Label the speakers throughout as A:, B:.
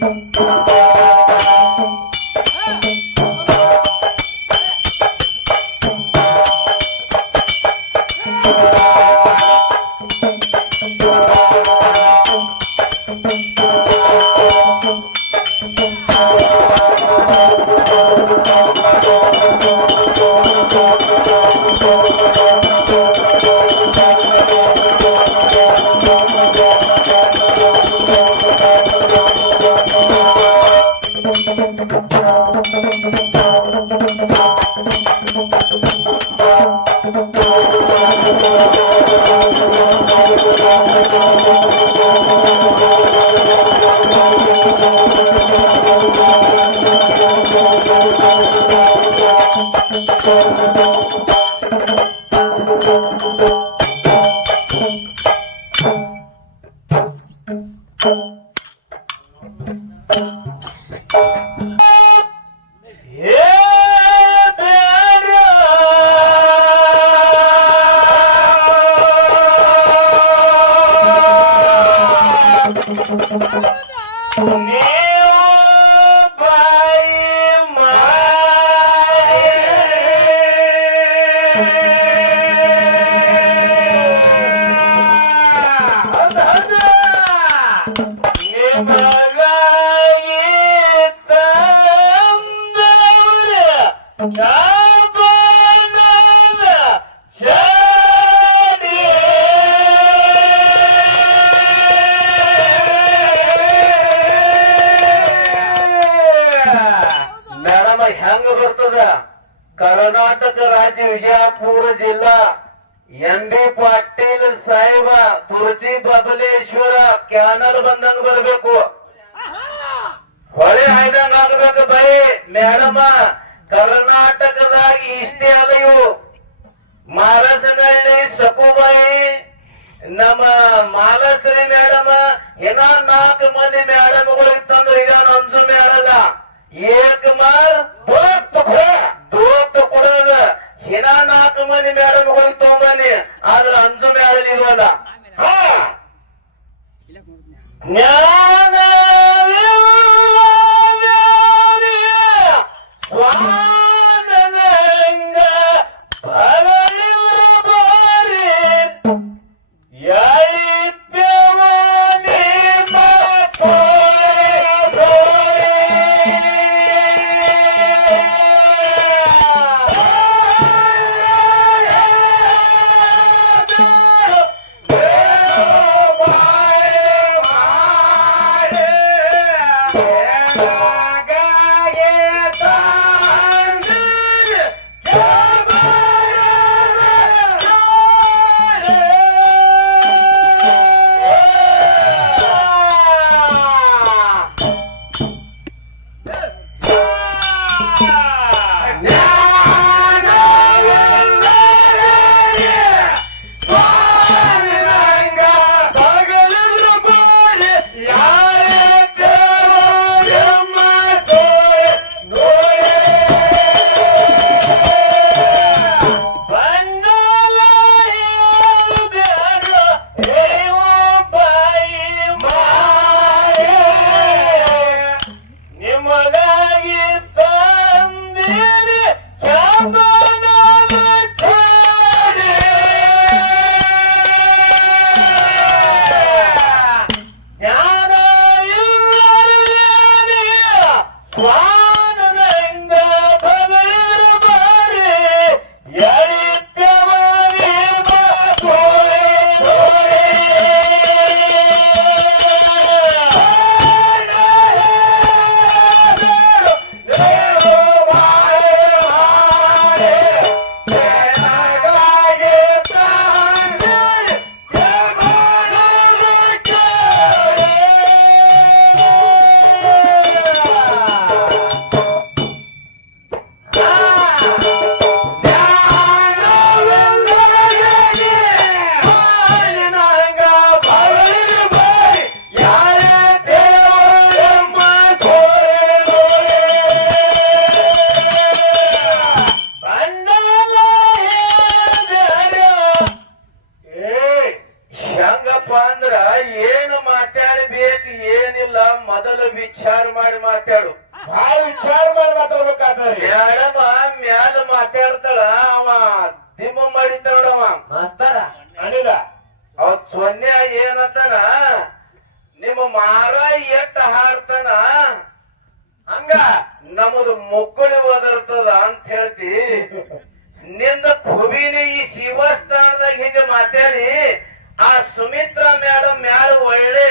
A: Música Thank you. Karnataka ರಾಜ್ಯ ವಿಜಯಪುರ ಜಿಲ್ಲಾ M B Patil ಸಾಹೇಬ ತುರ್ಚಿ ಬಬಲೇಶ್ವರ ಕ್ಯಾನಲ್ ಬಂದಂಗ ಬರ್ಬೇಕು. ಹೊಳೆ ಹಾಯ್ದಂಗ ಆಗ್ಬೇಕು ಬೈ. ಮೇಡಮ, ಕರ್ನಾಟಕದಾಗ ಇಷ್ಟೇ ಅಲ್ಲ ಇವು. ಮಹಾರಾಷ್ಟ್ರದಲ್ಲಿ ಸಕುಬಾಯಿ, ನಮ್ಮ ಮಾಲಶ್ರೀ ಮೇಡಮ್, ಇನ್ನ ನಾಲ್ಕು ಮಂದಿ ಮೇಡಮ್ಗಳು ಇತ್ತಂದ್ರೆ ಈಗ ಅಂಜು ಮೇಡಲ್ಲ. ಏಕ್ ಮಾರ್ ಇನ್ನ ನಾಲ್ಕು ಮಂದಿ ಮೇಡಮ್ ತಗೊಂಬನ್ನಿ ಆದ್ರೆ ಅಂಜು ಇಲ್ವಲ್ಲ ಹಾ. ವಿಚಾರ ಮಾಡಿ
B: ಮಾತಾಡ್ಬೇಕಾದ್ರೆ
A: ಮ್ಯಾಲ ಮಾತಾಡ್ತಾಳ ಅವ ದಿಮ್ಮ ಮಾಡಿತಾಳ ನೋಡವ
B: ಮಾಸ್ತರ. ಅನಿಲ.
A: ಅವ್ ಸೊನ್ನೆ ಏನಂತಾನ? ನಿಮ್ಮ ಮಾರ ಎಟ್ಟ ಹಾಡ್ತಾನ? ಹಂಗ ನಮ್ಮದು ಮುಕ್ಕುಳಿ ಓದಿರ್ತದ ಅಂತ ಹೇಳ್ತಿ. ನಿಂದ ಕುಬಿನಿ ಈ ಶಿವಸ್ಥಾನದಾಗ ಹಿಂಗ ಮಾತಾಡಿ ಆ ಸುಮಿತ್ರಾ ಮೇಡಮ್ ಮ್ಯಾಲ ಒಳ್ಳೆ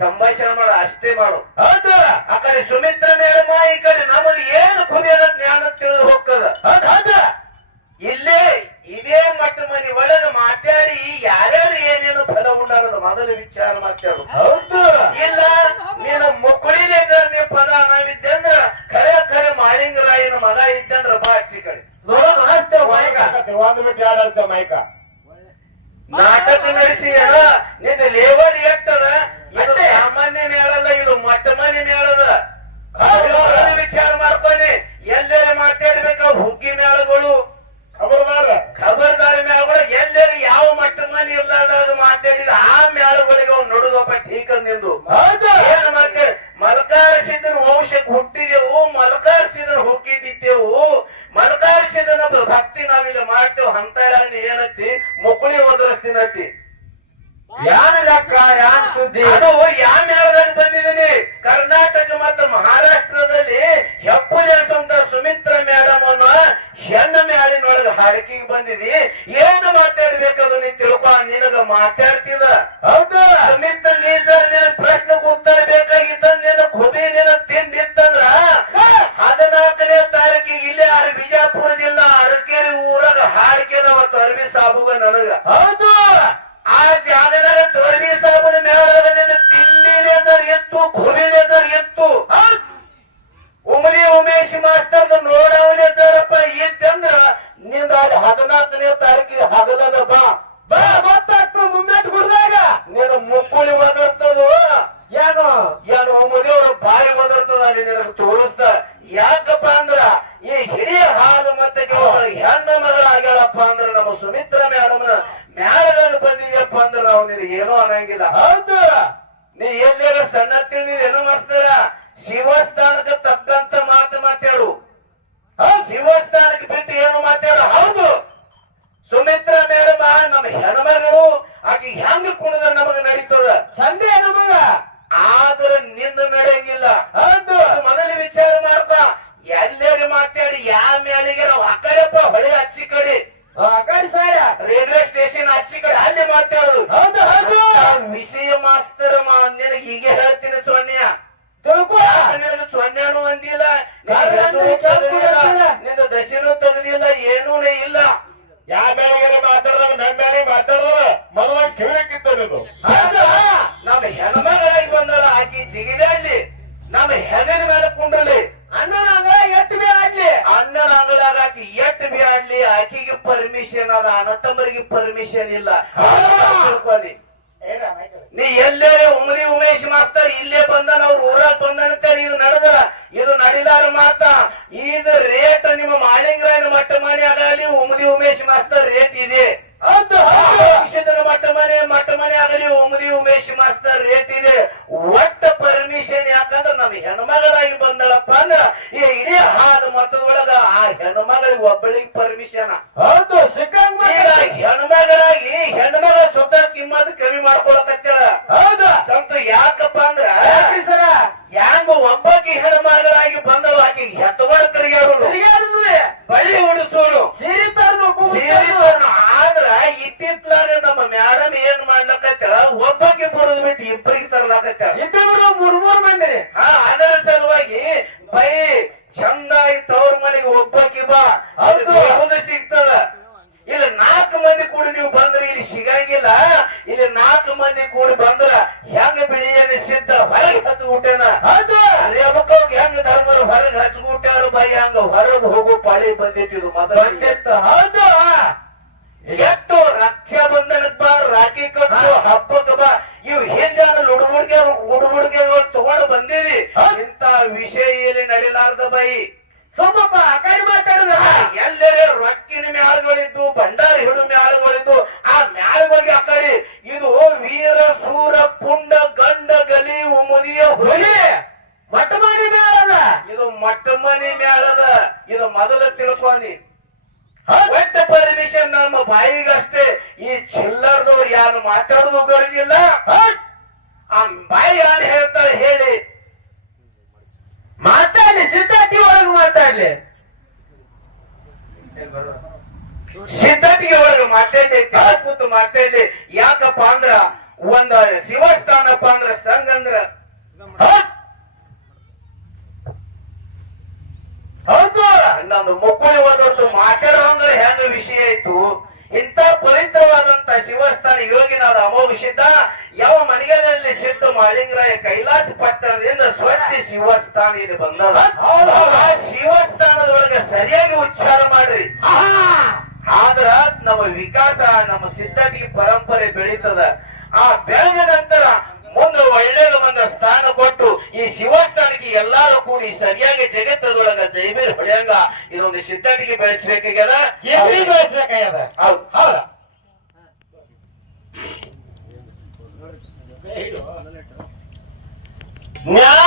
C: ಸಂಭಾಷಣೆ ಮಾಡು ಅಷ್ಟೇ ಮಾಡು. ಹೌದು. ಆ ಕಡೆ ಸುಮಿತ್ರ ಮೇಲಮ್ಮ ಈ ಕಡೆ ನಮಗೆ ಏನು ಕುಮಿಯದ ಜ್ಞಾನ ತಿಳಿದು ಹೋಗ್ತದ? ಹೌದು ಇಲ್ಲೇ ಇದೇ ಮಟ್ಟ ಮನಿ ಒಳಗ ಮಾತಾಡಿ ಯಾರ್ಯಾರು ಏನೇನು ಫಲ ಉಂಡಾರದ ಮೊದಲು ವಿಚಾರ ಮಾತಾಡು ಹೌದು. ಇಲ್ಲ ನೀನ ಮುಕ್ಕುಳಿನೇ ನೀ ಪದ ನಾವಿದ್ದಂದ್ರ ಖರೆ ಖರೆ ಮಾಳಿಂಗರಾಯನ ಮಗ ಇದ್ದಂದ್ರ ಬಾ ಆಚಿ ಕಡೆ. ನೋಡೋಣ ಅಷ್ಟೇ ಮೈಕ
A: ಒಂದು ಬಿಟ್ಟು ಆಡಲ್ತ ಮೈಕ
C: ನಾಟಕ ನಡೆಸಿ ನಿನ್ನ ಲೇವಲ್ ಮೇಳಲ್ಲ ಮೊಟ್ಟ ಮನೆ ಮೇಳದ. ವಿಚಾರ ಮಾಡ್ಕೊಳ್ಳಿ. ಎಲ್ಲೆರ ಮಾತಾಡ್ಬೇಕ ಹುಗ್ಗಿ ಮೇಳಗಳು?
A: ಖಬರ್ದಾರ.
C: ಖಬರ್ದಾರ ಮೇಳಗಳು. ಎಲ್ಲರ ಯಾವ ಮಟ್ಟ ಮನೆ ಇರ್ಲಾರ್ದಾಗ ಮಾತಾಡಿದ ಆ ಮೇಳಗಳಿಗೆ ಅವ್ನು ನೋಡುದಪ್ಪ ಠೀಕ ನಿಂದು. ಏನು ಮಾಡ್ತೇವೆ ಮಲ್ಕಾರಿಸಿದ್ರ ವಂಶಕ್ಕೆ ಹುಟ್ಟಿದೆವು ಮಲ್ಕಾರಿಸಿದ್ರ ಹುಟ್ಟಿದ್ದೆವು ಮಲ್ಕಾರಿಸಿದ ಭಕ್ತಿ ನಾವಿಲ್ಲಿ ಮಾಡ್ತೇವೆ ಅಂತ ಏನತ್ತಿ ಮುಕುಳಿ ಒದರಿಸ್ತೀನತ್ತಿ ಯಾನ್ ಲೆಕ್ಕ ಯಾನ್ ಸುದ್ದಿ ಅದು ಯಾನ್ ಮೇಳದಾಗ ಬಂದಿದ್ದೀನಿ ಕರ್ನಾಟಕ ಮತ್ತು ಮಹಾರಾಷ್ಟ್ರದಲ್ಲಿ ಹೆಪ್ಪು ಅಂತ ಸುಮಿತ್ರ ಮೇಡಮ್ ಅನ್ನ ಹೆಣ್ಣು ಮೇಳಿನೊಳಗೆ ಹಾಡಿಕೆಗೆ ಬಂದಿದಿ ಏನು ಮಾತಾಡ್ಬೇಕದು ನೀ ತಿಳ್ಕೊ ನಿನಗ ಮಾತಾಡ್ತಿದ ಹೌದು ಸುಮಿತ್ರ ನೀದರ್ ನಿನ ಪ್ರಶ್ನೆಗೆ ಉತ್ತರ ಬೇಕಾಗಿತ್ತ ನಿನ್ನ ಖುಬಿ ನಿನ ತಿಂದಿತ್ತಂದ್ರ ಹದಿನಾಲ್ಕನೇ ತಾರೀಕಿಗೆ ಇಲ್ಲೇ ಅರ ಬಿಜಾಪುರ ಜಿಲ್ಲಾ ಅರಕೆರೆ ಊರಾಗ ಹಾಡಿಕೆದ ಅವತ್ತು ಅರಬಿ ಸಾಬುಗ ನನಗ ಹೌದು ಆ ಜಾಗದಾಗ ತೊರಬಿ ಸಾಬನ ಮೇಳದಿಂದ ತಿಂಡಿನೇದರ್ ಎತ್ತು ಖುಬಿನೇದರ್ ಎತ್ತು ಉಮಲಿ ಉಮೇಶ್ ಮಾಸ್ತರ್ ನೋಡವನೇದರಪ್ಪ ಇತ್ತಂದ್ರ ನಿಂದ ಅಲ್ಲಿ ಹದಿನಾಲ್ಕನೇ ತಾರೀಕಿಗೆ ಹಗಲದ ಬಾ ಬಾ ಗೊತ್ತಾಗ್ತದ ಮುಮ್ಮೆಟ್ ಗುಡ್ದಾಗ ನೀನು ಮುಕ್ಕುಳಿ ಒದರ್ತದು ಏನು ಏನು ಮುದಿಯವ್ರ ಬಾಯಿ ಒದರ್ತದ ಅಲ್ಲಿ ನಿನಗೆ ತೋರಿಸ್ತ ಯಾಕಪ್ಪ ಅಂದ್ರ ಈ ಹಿರಿಯ ಹಾಲು ಮತ್ತೆ ಕೇವಲ ಹೆಣ್ಣ ಮಗಳಾಗ್ಯಾಳಪ್ಪ ಅಂದ್ರ ನಮ್ಮ ಸುಮಿತ್ರ ಮೇಡಮ್ನ ಮ್ಯಾಲದಾಗ ಬಂದಿದ್ಯಪ್ಪ ಅಂದ್ರ ನಾವು ನಿನಗೆ ಏನೋ ಅನ್ನಂಗಿಲ್ಲ ಹೌದು ನೀ ಎಲ್ಲೆಲ್ಲ ಸಣ್ಣ ತಿಳಿ ಏನೋ ಮಾಡ್ತಾರ ಶಿವಸ್ಥಾನಕ್ಕೆ ತಕ್ಕಂತ ಮಾತು ಮಾತಾಡು ಆ ಶಿವಸ್ಥಾನಕ್ಕೆ ಬಿಟ್ಟು ಏನು ಮಾತಾಡು ಹೌದು ಸುಮಿತ್ರ ಮೇಡಮ ನಮ್ಮ ಹೆಣ್ಮಗಳು ಆಕೆ ಹೆಂಗ್ ಕುಣಿದ್ರೆ ನಮಗ ನಡೀತದ ಚಂದೆ ನಮಗ ಆದ್ರೆ ನಿಂದ ನಡೆಯಂಗಿಲ್ಲ ಹೌದು ಮೊದಲು ವಿಚಾರ ಮಾಡ್ತಾ ಎಲ್ಲೆಲ್ಲಿ ಮಾತಾಡಿ ಯಾವ ಮೇಲಿಗೆ ನಾವು ಆ ಕಡೆಪ್ಪ ಹೊಳೆ ಹಚ್ಚಿ ಕಡೆ ಆ ಕಡೆ ಸಾರ ರೈಲ್ವೆ ಸ್ಟೇಷನ್ ಹಚ್ಚಿ ಕಡೆ ಅಲ್ಲಿ ಮಾತಾಡೋದು ಹೌದು ಹೌದು ವಿಷಯ ಮಾಸ್ತರ್ ಮಾ ನಿನಗೆ ಹೀಗೆ ಹೇಳ್ತೀನಿ ಸೊನ್ಯ ತಿಳ್ಕೊ ನಿನಗೆ ಸೊನ್ಯಾನು ಅಂದಿಲ್ಲ ನಿಂದ ದಶಿನೂ ತೆಗೆದಿಲ್ಲ ಏನೂ ಇಲ್ಲ
A: ಯಾವ ಮೇಲೆಗೆ ಮಾತಾಡಿದಾಗ ನನ್ನ ಮೇಲೆ ಮಾತಾಡಿದ್ರ ಮೊದಲ ಕಿವಿಕಿತ್ತ ನೀನು
C: ಹೌದು ನಮ್ಮ ಹೆಣ್ಮಗಳಾಗಿ ಬಂದಾಳ ಆಕಿ ಜಿಗಿದಲ್ಲಿ ನಮ್ಮ ಹೆಣ್ಣಿನ ಮೇಲೆ ಕುಂಡ್ರಲಿ ಅಣ್ಣನ ಅಂಗಳ ಎಟ್ಟು ಬಿ ಆಡ್ಲಿ ಅಣ್ಣನ ಅಂಗಳಾಗ ಆಕಿ ಎಟ್ಟು ಬಿ ಆಡ್ಲಿ ಆಕಿಗೆ ಪರ್ಮಿಷನ್ ಅದ ಅಣ್ಣತಮ್ಮರಿಗೆ ಪರ್ಮಿಷನ್ ಇಲ್ಲ ತಿಳ್ಕೊಳ್ಳಿ ನೀ ಎಲ್ಲೇ ಉಮರಿ ಉಮೇಶ್ ಮಾಸ್ತರ್ ಇಲ್ಲೇ ಬಂದಾನ ಅವ್ರ ಊರಾಗ ಬಂದಂತ ಇದು ನಡೆದ. ಇದು ನಡಿಲಾರ ಮಾತ. ಇದು ರೇಟ್ ನಿಮ್ಮ ಮಾಳಿಂಗರಾಯನ ಮಟ್ಟ ಮನೆ ಆಗಲಿ ಉಮದಿ ಉಮೇಶ್ ಮಾಸ್ತರ್ ರೇಟ್ ಇದೆ. ಮಟ್ಟ ಮನೆ ಮಟ್ಟ ಮನೆ ಆಗಲಿ ಉಮದಿ ಉಮೇಶ್ ಮಾಸ್ತರ್ ರೇಟ್ ಇದೆ. ಒಟ್ಟ ಪರ್ಮಿಷನ್ ಯಾಕಂದ್ರ ನಮ್ ಹೆಣ್ಮಗಳಾಗಿ ಬಂದಳಪ್ಪ ಅಂದ್ರ ಈ ಇಡೀ ಹಾದ ಮತದೊಳಗ ಆ ಹೆಣ್ಮಗಳಿಗೆ ಒಬ್ಬಳಿಗೆ ಪರ್ಮಿಷನ್. ಹೌದು ಈಗ ಹೆಣ್ಮಗಳಾಗಿ ಹೆಣ್ಮಗಳ ಸ್ವತಃ ಕಿಮ್ಮತ್ ಕಮ್ಮಿ ಮಾಡ್ಕೊಳಕತ್ತಾಳ ಹೌದು. ಸ್ವಲ್ಪ ಯಾಕಪ್ಪ ಅಂದ್ರ ಯಾಂಗ ಒಬ್ಬಾಕಿ ಹೆಣ್ಮಗಳಾಗಿ ಬಂದವ ಆಕಿ ಎತ್ತವಾಡ ತಿರುಗಾಡೋದು ಬಳಿ ಉಡಿಸೋರು ಸೀರೆ ಆದ್ರ ಇತ್ತಿತ್ತಲಾರ ನಮ್ಮ ಮೇಡಮ್ ಏನ್ ಮಾಡ್ಲಕತ್ತಾಳ ಒಬ್ಬಕ್ಕೆ ಬರೋದು ಬಿಟ್ಟು ಇಬ್ಬರಿಗೆ ತರ್ಲಾಕತ್ತಾಳ ಇಬ್ಬರು ಮೂರ್ ಮೂರ್ ಮಂದಿ ಹಾ ಅದರ ಸಲುವಾಗಿ ಬೈ ಚಂದ ಆಯ್ತು ಅವ್ರ ಮನೆಗೆ ಒಬ್ಬಾಕಿ ಬಾ ಅದು ಸಿಗ್ತದ ಇಲ್ಲಿ ನಾಲ್ಕು ಮಂದಿ ಕೂಡಿ ನೀವು ಬಂದ್ರೆ ಇಲ್ಲಿ ಸಿಗಂಗಿಲ್ಲ ಇಲ್ಲಿ ನಾಲ್ಕು ಮಂದಿ ಕೂಡಿ ಬಂದ್ರ ಹೆಂಗ ಬಿಳಿಯನ್ನ ಸಿದ್ಧ ಹೊರಗೆ ಹಚ್ಚಿಬಿಟ್ಟೇನ ರೇಬಕ್ಕ ಹೆಂಗ ಧರ್ಮರು ಹೊರಗೆ ಹಚ್ಚಿಬಿಟ್ಟಾರು ಬೈ ಹಂಗ ಹೊರಗೆ ಹೋಗೋ ಪಾಳಿ ಬಂದಿತ್ತು ಮೊದಲ ಹೌದು ಎಷ್ಟು ರಕ್ಷಾ ಬಂಧನಕ್ ಬಾ ರಾಖಿ ಕಟ್ಟು ಹಬ್ಬಕ್ ಬಾ ಇವ್ ಹಿಂದೆ ಹುಡುಗುಡ್ಗೆ ಹುಡುಗುಡ್ಗೆ ತಗೊಂಡು ಬಂದೀವಿ ಇಂತ ವಿಷಯ ಇಲ್ಲಿ ನಡಿಲಾರ್ದ ಬೈ.
B: ಸೋಮಪ್ಪ ಆ ಕಡೆ ಮಾತಾಡೋದಲ್ಲ
C: ಎಲ್ಲರೇ ರೊಕ್ಕಿನ ಮ್ಯಾಳಗಳಿದ್ದು ಭಂಡಾರಿ ಹಿಡು ಮ್ಯಾಳಗಳಿದ್ದು ಆ ಆ ಕಡೆ ಇದು ವೀರ ಸೂರ ಪುಂಡ ಗಂಡ ಗಲಿ ಉಮುದಿಯ ಹುಲಿ.
B: ಮಟ್ಟ ಮಾಡಿ ಮ್ಯಾಳದ
C: ಇದು ಮೊಟ್ಟ ಮನಿ ಮ್ಯಾಳದ ಇದು ಮೊದಲ ತಿಳ್ಕೊಂಡಿ ಪರ್ಮಿಷನ್ ನಮ್ಮ ಬಾಯಿಗಷ್ಟೇ. ಈ ಚಿಲ್ಲರ್ದವ್ರು ಯಾರು ಮಾತಾಡೋದು ಗೊತ್ತಿಲ್ಲ. ಆ ಬಾಯಿ ಯಾರು ಹೇಳ್ತಾರೆ ಹೇಳಿ.
B: ಮಾತಾಡ್ಲಿ ಸಿದ್ಧಾರ್ಥಿ ಒಳಗೆ ಮಾತಾಡ್ಲಿ.
C: ಸಿದ್ಧತೆಗೆ ಒಳಗೆ ಮಾತಾಡ್ಲಿ ಕೂತು ಮಾತಾಡ್ಲಿ. ಯಾಕಪ್ಪ ಅಂದ್ರ ಒಂದ ಶಿವಸ್ಥಾನಪ್ಪ ಅಂದ್ರ ಸಂಘ ಅಂದ್ರ.
B: ಹೌದು.
C: ನಂದು ಮುಕ್ಕುಳಿ ಹೋದೊಟ್ಟು ಮಾತಾಡುವಂದ್ರೆ ಹೆಂಗ ಆಯ್ತು ಇಂಥ ಪವಿತ್ರವಾದಂತ ಶಿವಸ್ಥಾನ ಯೋಗಿನಾದ ಅಮೋಘ ಸಿದ್ಧ ಯಾವ ಮನೆಯಲ್ಲಿ ಸಿದ್ಧ ಮಾಲಿಂಗರಾಯ ಕೈಲಾಸ ಪಟ್ಟಣದಿಂದ ಸ್ವಚ್ಛ ಶಿವಸ್ಥಾನ ಇಲ್ಲಿ ಬಂದದ. ಆ ಶಿವಸ್ಥಾನದೊಳಗೆ ಸರಿಯಾಗಿ ಉಚ್ಚಾರ ಮಾಡ್ರಿ. ಆದ್ರ ನಮ್ಮ ವಿಕಾಸ, ನಮ್ಮ ಸಿದ್ಧತೆಗೆ ಪರಂಪರೆ ಬೆಳೀತದ. ಆ ಬೆಳೆದ ಈ ಶಿವಸ್ಥಾನಕ್ಕೆ ಎಲ್ಲಾರು ಕೂಡಿ ಸರಿಯಾಗಿ ಜಗತ್ತದೊಳಗ ಜೈಬೀರ್ ಹೊಡೆಯಂಗ ಇದೊಂದು ಸಿದ್ಧತೆಗೆ ಬೆಳೆಸ್ಬೇಕಾಗ್ಯದ
B: ಬೆಳೆಸ್ಬೇಕಾಗ್ಯದ
C: ಹೌದು.
B: ಹೌದ.
C: ನ್ಯಾಯ